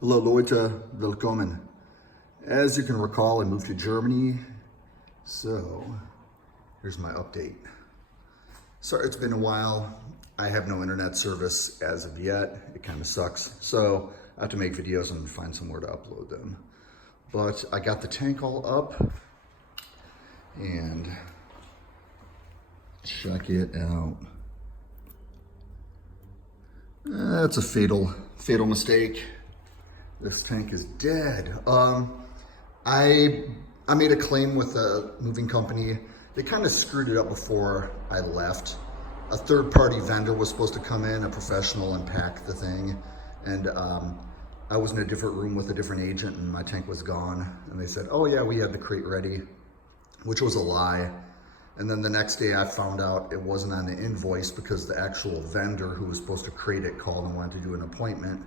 Hello Leute, willkommen. As you can recall, I moved to Germany, so here's my update. Sorry, it's been a while. I have no internet service as of yet. It kind of sucks. So I have to make videos and find somewhere to upload them. But I got the tank all up and check it out. That's a fatal mistake. This tank is dead. I made a claim with a moving company. They kind of screwed it up before I left. A third-party vendor was supposed to come in, a professional, and pack the thing. And I was in a different room with a different agent and my tank was gone. And they said, oh yeah, we had the crate ready, which was a lie. And then the next day I found out it wasn't on the invoice because the actual vendor who was supposed to crate it called and wanted to do an appointment.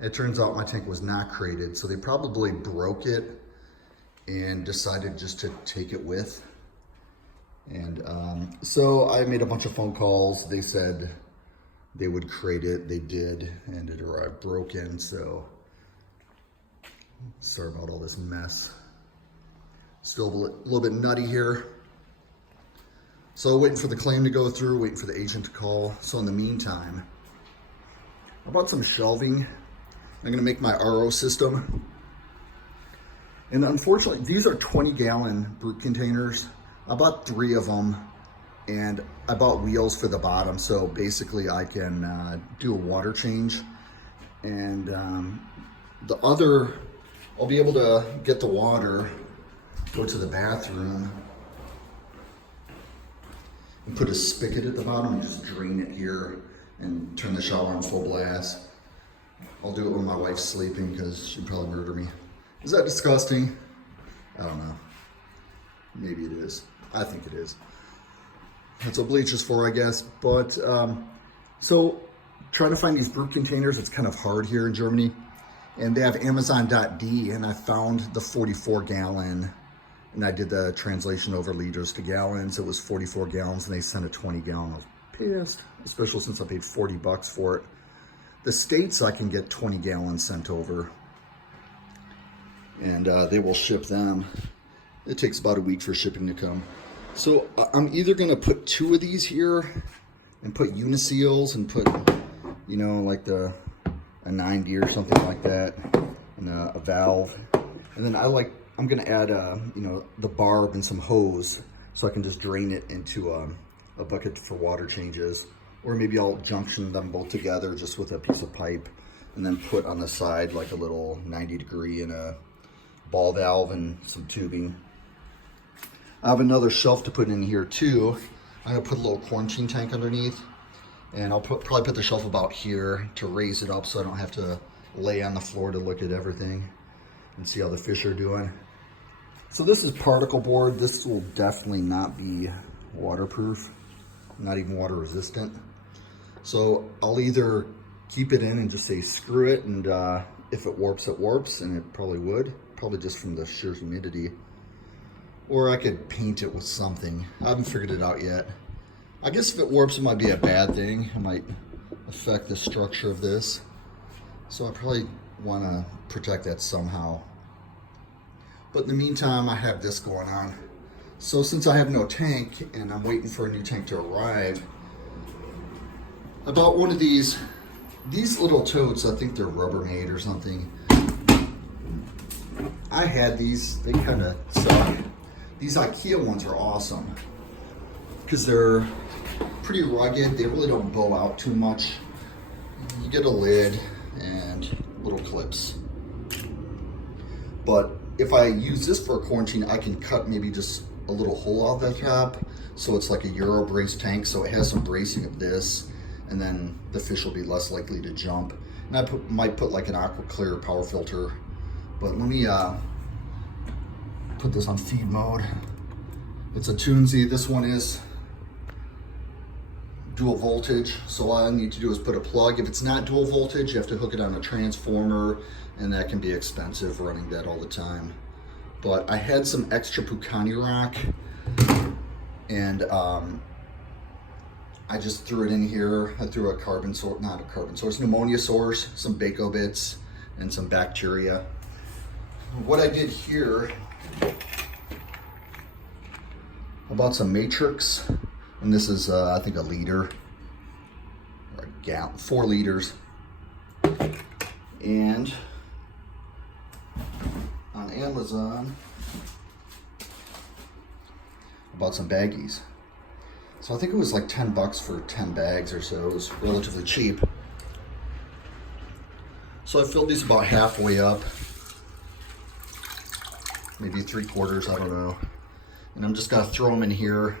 It turns out my tank was not crated, so they probably broke it and decided just to take it with. And so I made a bunch of phone calls. They said they would crate it. They did, and it arrived broken. So sorry about all this mess. Still a little bit nutty here. So waiting for the claim to go through, waiting for the agent to call. So in the meantime, I bought some shelving. I'm gonna make my RO system. And unfortunately, these are 20-gallon brute containers. I bought 3 of them and I bought wheels for the bottom. So basically I can do a water change. And the other, I'll be able to get the water, go to the bathroom and put a spigot at the bottom and just drain it here and turn the shower on full blast. I'll do it when my wife's sleeping because she'd probably murder me. Is that disgusting? I don't know. Maybe it is. I think it is. That's what bleach is for, I guess. But, so trying to find these brute containers, it's kind of hard here in Germany. And they have Amazon.d and I found the 44-gallon and I did the translation over liters to gallons. It was 44 gallons and they sent a 20-gallon. I was pissed, especially since I paid $40 for it. The States, I can get 20 gallons sent over and they will ship them. It takes about a week for shipping to come. So I'm either gonna put 2 of these here and put uniseals and put, you know, like a 90 or something like that, and a valve. And then I'm gonna add, you know, the barb and some hose so I can just drain it into a bucket for water changes. Or maybe I'll junction them both together just with a piece of pipe and then put on the side like a little 90-degree and a ball valve and some tubing. I have another shelf to put in here too. I'm gonna put a little quarantine tank underneath and I'll probably put the shelf about here to raise it up so I don't have to lay on the floor to look at everything and see how the fish are doing. So this is particle board. This will definitely not be waterproof, not even water resistant. So I'll either keep it in and just say screw it, and if it warps, it warps, and it probably would, probably just from the sheer humidity. Or I could paint it with something. I haven't figured it out yet. I guess if it warps, it might be a bad thing. It might affect the structure of this. So I probably want to protect that somehow. But in the meantime, I have this going on. So since I have no tank and I'm waiting for a new tank to arrive, I bought one of these little totes. I think they're Rubbermaid or something. I had these, they kind of suck. These IKEA ones are awesome because they're pretty rugged. They really don't bow out too much. You get a lid and little clips. But if I use this for a quarantine, I can cut maybe just a little hole out the top. So it's like a Euro brace tank. So it has some bracing of this and then the fish will be less likely to jump. And I might put like an aqua clear power filter. But let me put this on feed mode. It's a Tunzi. This one is dual voltage. So all I need to do is put a plug. If it's not dual voltage, you have to hook it on a transformer and that can be expensive running that all the time. But I had some extra Pucani rock and I just threw it in here. I threw a carbon source, not a carbon source, pneumonia source, some Bako bits, and some bacteria. What I did here, I bought some matrix, and this is I think a liter or a gallon, 4 liters. And on Amazon, I bought some baggies. So I think it was like 10 bucks for 10 bags or so. It was relatively cheap. So I filled these about halfway up, maybe 3/4, I don't know. And I'm just gonna throw them in here.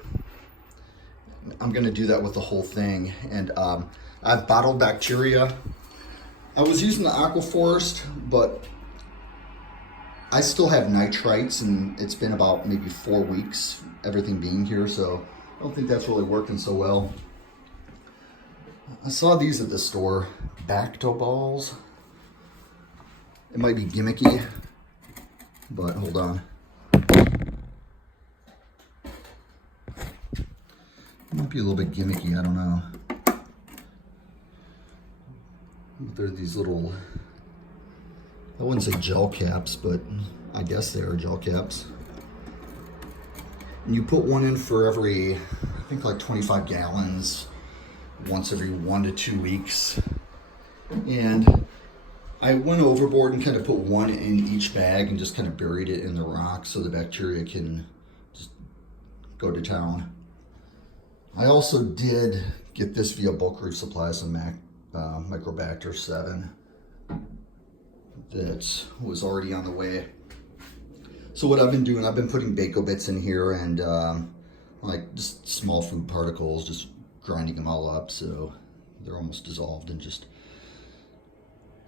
I'm gonna do that with the whole thing. And I've bottled bacteria. I was using the Aquaforest, but I still have nitrites, and it's been about maybe 4 weeks, everything being here, so I don't think that's really working so well. I saw these at the store, Bacto balls. It might be gimmicky, but hold on. It might be a little bit gimmicky, I don't know. They're these little, I wouldn't say gel caps, but I guess they are gel caps. And you put one in for every, I think like 25 gallons, once every 1 to 2 weeks. And I went overboard and kind of put one in each bag and just kind of buried it in the rock so the bacteria can just go to town. I also did get this via bulk Reef Supply, some Microbacter 7 that was already on the way. So what I've been doing, I've been putting Bako bits in here and like just small food particles, just grinding them all up so they're almost dissolved, and just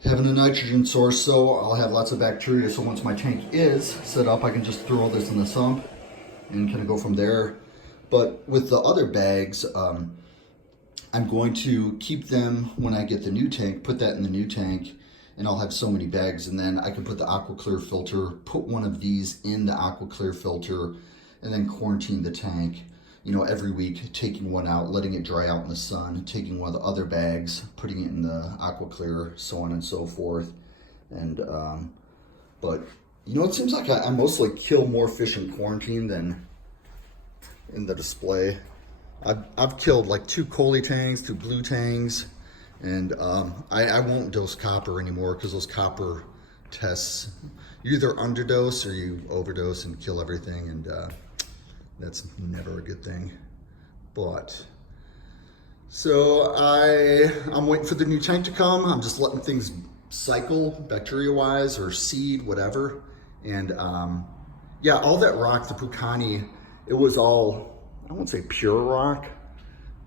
having a nitrogen source so I'll have lots of bacteria. So once my tank is set up, I can just throw all this in the sump and kind of go from there. But with the other bags, I'm going to keep them when I get the new tank, put that in the new tank, and I'll have so many bags, and then I can put the AquaClear filter, put one of these in the AquaClear filter, and then quarantine the tank, you know, every week, taking one out, letting it dry out in the sun, taking one of the other bags, putting it in the AquaClear, so on and so forth. And, but, you know, it seems like I mostly kill more fish in quarantine than in the display. I've killed like 2 Coley tangs, 2 blue tangs, and I won't dose copper anymore because those copper tests, you either underdose or you overdose and kill everything, and that's never a good thing. But so I'm waiting for the new tank to come. I'm just letting things cycle bacteria wise or seed, whatever. And yeah, all that rock, the Pucani, it was all, I won't say pure rock,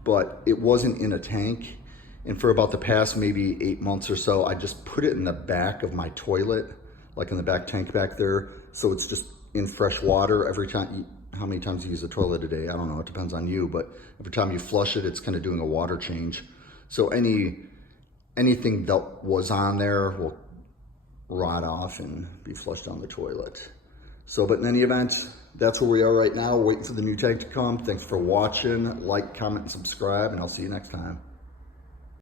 but it wasn't in a tank. And for about the past maybe 8 months or so, I just put it in the back of my toilet, like in the back tank back there. So it's just in fresh water every time. How many times you use the toilet a day? I don't know, it depends on you, but every time you flush it, it's kind of doing a water change. So anything that was on there will rot off and be flushed down the toilet. So, but in any event, that's where we are right now, waiting for the new tank to come. Thanks for watching. Like, comment, and subscribe, and I'll see you next time.